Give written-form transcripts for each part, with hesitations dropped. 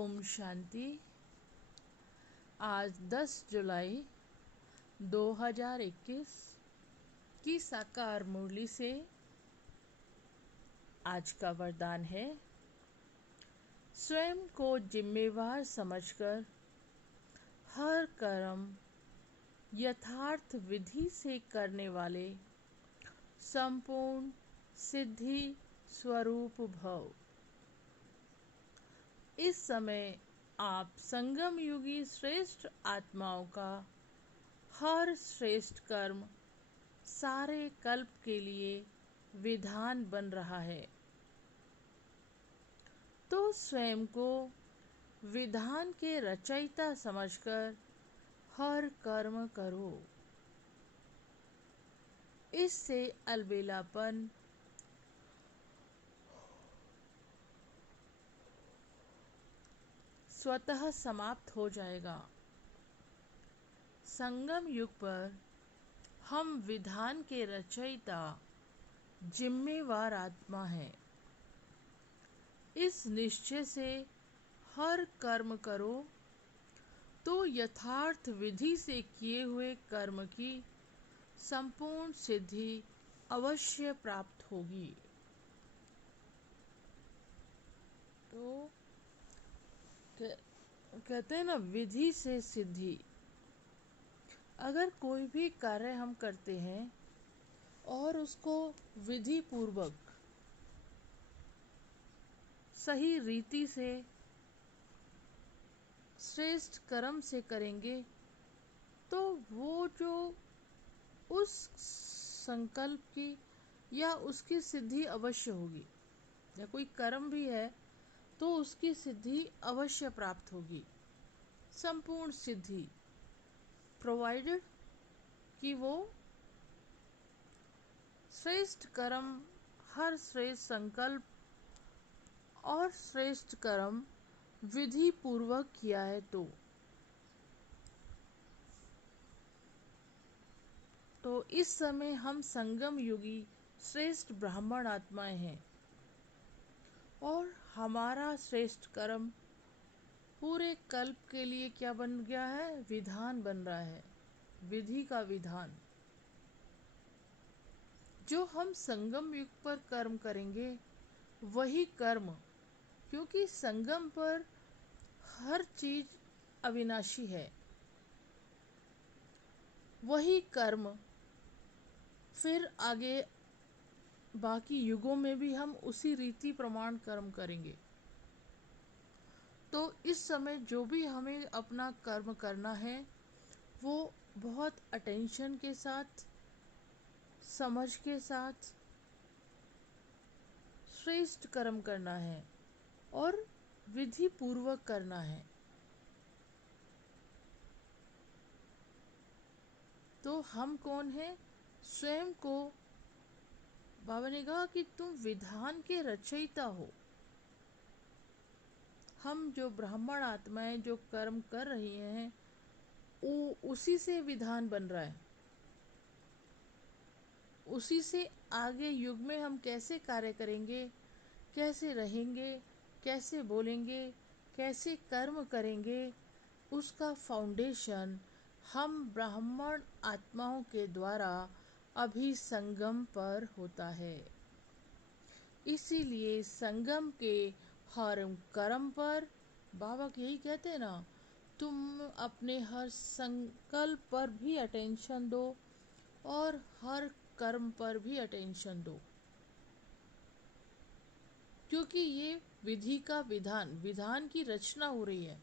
ओम शांति। आज 10 जुलाई 2021 की साकार मुरली से आज का वरदान है, स्वयं को जिम्मेवार समझकर हर कर्म यथार्थ विधि से करने वाले संपूर्ण सिद्धि स्वरूप भव। इस समय आप संगम युगी श्रेष्ठ आत्माओं का हर श्रेष्ठ कर्म सारे कल्प के लिए विधान बन रहा है, तो स्वयं को विधान के रचयिता समझकर हर कर्म करो। इससे अलबेलापन, स्वतः समाप्त हो जाएगा। संगम युग पर हम विधान के रचयिता जिम्मेवार आत्मा हैं। इस निश्चय से हर कर्म करो तो यथार्थ विधि से किए हुए कर्म की संपूर्ण सिद्धि अवश्य प्राप्त होगी। तो कहते हैं ना, विधि से सिद्धि। अगर कोई भी कार्य हम करते हैं और उसको विधि पूर्वक सही रीति से श्रेष्ठ कर्म से करेंगे, तो वो जो उस संकल्प की या उसकी सिद्धि अवश्य होगी। या कोई कर्म भी है तो उसकी सिद्धि अवश्य प्राप्त होगी। संपूर्ण सिद्धि, प्रोवाइडेड कि वो श्रेष्ठ कर्म, हर श्रेष्ठ संकल्प और श्रेष्ठ कर्म विधि पूर्वक किया है। तो इस समय हम संगम युगी श्रेष्ठ ब्राह्मण आत्माएं हैं और हमारा श्रेष्ठ कर्म पूरे कल्प के लिए क्या बन गया है? विधान बन रहा है, विधि का विधान। जो हम संगम युग पर कर्म करेंगे वही कर्म, क्योंकि संगम पर हर चीज अविनाशी है, वही कर्म फिर आगे बाकी युगों में भी हम उसी रीति प्रमाण कर्म करेंगे। तो इस समय जो भी हमें अपना कर्म करना है वो बहुत अटेंशन के साथ, समझ के साथ श्रेष्ठ कर्म करना है और विधि पूर्वक करना है। तो हम कौन हैं? स्वयं को बाबा ने कहा कि तुम विधान के रचयिता हो। हम जो ब्राह्मण आत्माएं जो कर्म कर रही हैं वो उसी से विधान बन रहा है। उसी से आगे युग में हम कैसे कार्य करेंगे, कैसे रहेंगे, कैसे बोलेंगे, कैसे कर्म करेंगे, उसका फाउंडेशन हम ब्राह्मण आत्माओं के द्वारा अभी संगम पर होता है। इसीलिए संगम के हर कर्म पर बाबा यही कहते हैं ना, तुम अपने हर संकल्प पर भी अटेंशन दो और हर कर्म पर भी अटेंशन दो, क्योंकि ये विधि का विधान की रचना हो रही है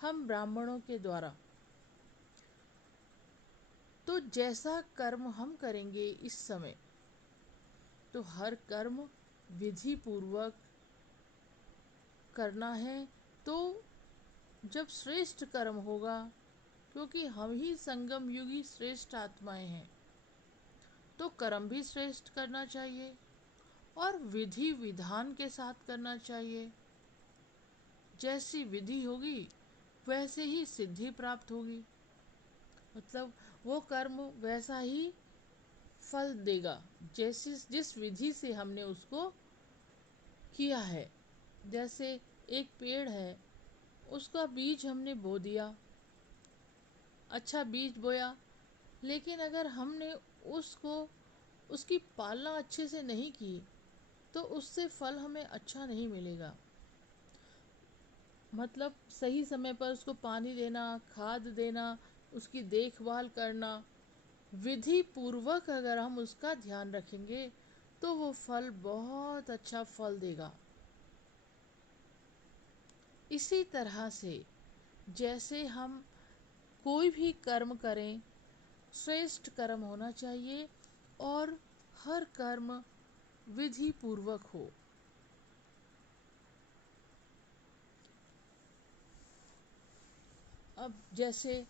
हम ब्राह्मणों के द्वारा। तो जैसा कर्म हम करेंगे इस समय, तो हर कर्म विधि पूर्वक करना है। तो जब श्रेष्ठ कर्म होगा, क्योंकि हम ही संगम युगी श्रेष्ठ आत्माएं हैं, तो कर्म भी श्रेष्ठ करना चाहिए और विधि विधान के साथ करना चाहिए। जैसी विधि होगी वैसे ही सिद्धि प्राप्त होगी, मतलब वो कर्म वैसा ही फल देगा जिस विधि से हमने उसको किया है। जैसे एक पेड़ है, उसका बीज हमने बो दिया, अच्छा बीज बोया, लेकिन अगर हमने उसको उसकी पालना अच्छे से नहीं की तो उससे फल हमें अच्छा नहीं मिलेगा। मतलब सही समय पर उसको पानी देना, खाद देना, उसकी देखभाल करना, विधि पूर्वक अगर हम उसका ध्यान रखेंगे तो वो फल बहुत अच्छा फल देगा। इसी तरह से जैसे हम कोई भी कर्म करें, श्रेष्ठ कर्म होना चाहिए और हर कर्म विधि पूर्वक हो। अब जैसे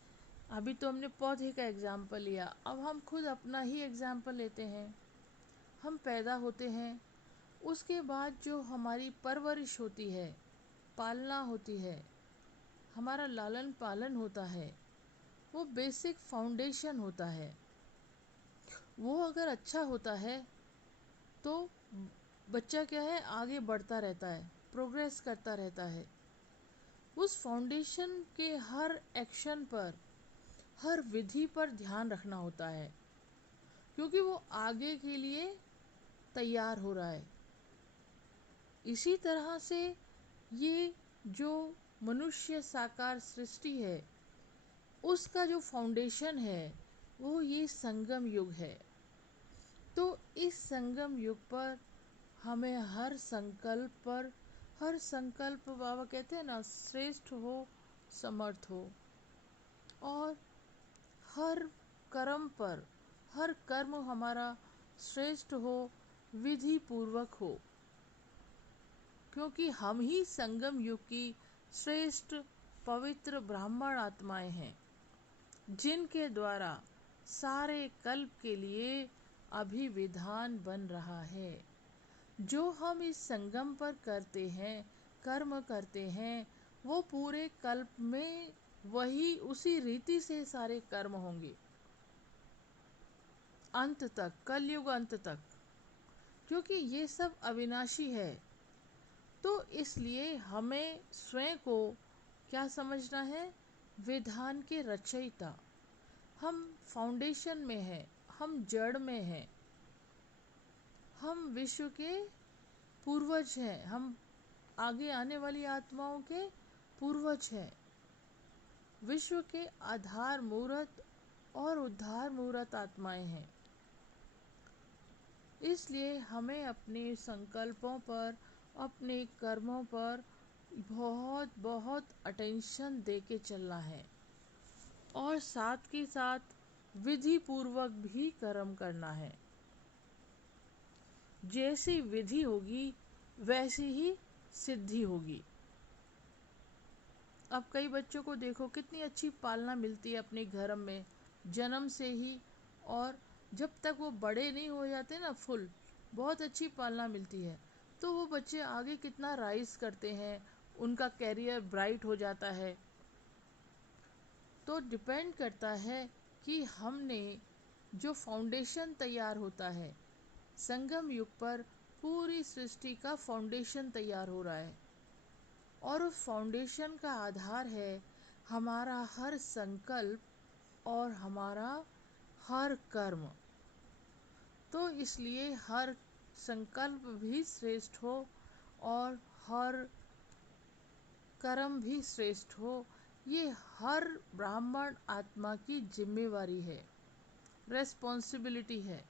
अभी तो हमने पौधे का एग्जाम्पल लिया, अब हम खुद अपना ही एग्जाम्पल लेते हैं। हम पैदा होते हैं, उसके बाद जो हमारी परवरिश होती है, पालना होती है, हमारा लालन पालन होता है, वो बेसिक फाउंडेशन होता है। वो अगर अच्छा होता है तो बच्चा क्या है, आगे बढ़ता रहता है, प्रोग्रेस करता रहता है। उस फाउंडेशन के हर एक्शन पर, हर विधि पर ध्यान रखना होता है, क्योंकि वो आगे के लिए तैयार हो रहा है। इसी तरह से ये जो मनुष्य साकार सृष्टि है, उसका जो फाउंडेशन है वो ये संगम युग है। तो इस संगम युग पर हमें हर संकल्प बाबा कहते हैं ना, श्रेष्ठ हो, समर्थ हो, और हर कर्म पर, हर कर्म हमारा श्रेष्ठ हो, विधि पूर्वक हो, क्योंकि हम ही संगम युग की श्रेष्ठ पवित्र ब्राह्मण आत्माएं हैं, जिनके द्वारा सारे कल्प के लिए अभिविधान बन रहा है। जो हम इस संगम पर करते हैं, कर्म करते हैं, वो पूरे कल्प में वही उसी रीति से सारे कर्म होंगे, अंत तक, कलयुग अंत तक, क्योंकि ये सब अविनाशी है। तो इसलिए हमें स्वयं को क्या समझना है, विधान के रचयिता। हम फाउंडेशन में हैं, हम जड़ में हैं, हम विश्व के पूर्वज हैं, हम आगे आने वाली आत्माओं के पूर्वज हैं, विश्व के आधार मूर्त और उद्धार मूर्त आत्माएं हैं। इसलिए हमें अपने संकल्पों पर, अपने कर्मों पर बहुत बहुत अटेंशन दे के चलना है, और साथ के साथ विधि पूर्वक भी कर्म करना है। जैसी विधि होगी वैसी ही सिद्धि होगी। अब कई बच्चों को देखो कितनी अच्छी पालना मिलती है अपने घर में, जन्म से ही, और जब तक वो बड़े नहीं हो जाते ना, फुल बहुत अच्छी पालना मिलती है, तो वो बच्चे आगे कितना राइज करते हैं, उनका कैरियर ब्राइट हो जाता है। तो डिपेंड करता है कि हमने जो फाउंडेशन तैयार होता है, संगम युग पर पूरी सृष्टि का फाउंडेशन तैयार हो रहा है, और उस फाउंडेशन का आधार है हमारा हर संकल्प और हमारा हर कर्म। तो इसलिए हर संकल्प भी श्रेष्ठ हो और हर कर्म भी श्रेष्ठ हो, ये हर ब्राह्मण आत्मा की जिम्मेवारी है, रेस्पॉन्सिबिलिटी है।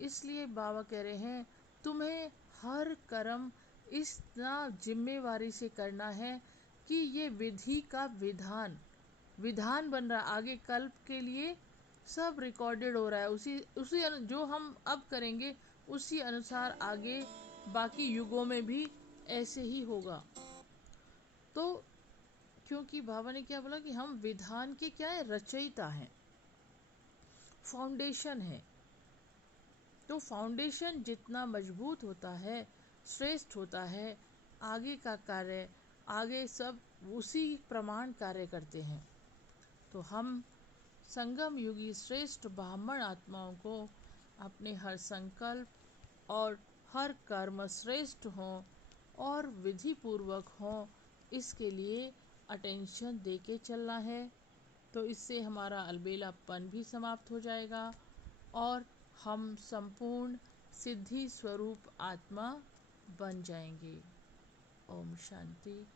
इसलिए बाबा कह रहे हैं तुम्हें हर कर्म इतना जिम्मेवारी से करना है कि ये विधि का विधान बन रहा है, आगे कल्प के लिए सब रिकॉर्डेड हो रहा है, उसी उसी जो हम अब करेंगे उसी अनुसार आगे बाकी युगों में भी ऐसे ही होगा। तो क्योंकि बाबा ने क्या बोला कि हम विधान के क्या है, रचयिता हैं, फाउंडेशन है। तो फाउंडेशन जितना मजबूत होता है, श्रेष्ठ होता है, आगे का कार्य, आगे सब उसी प्रमाण कार्य करते हैं। तो हम संगम युगी श्रेष्ठ ब्राह्मण आत्माओं को अपने हर संकल्प और हर कर्म श्रेष्ठ हों और विधि पूर्वक हों, इसके लिए अटेंशन दे के चलना है। तो इससे हमारा अलबेलापन भी समाप्त हो जाएगा और हम संपूर्ण सिद्धि स्वरूप आत्मा बन जाएंगे। ओम शांति।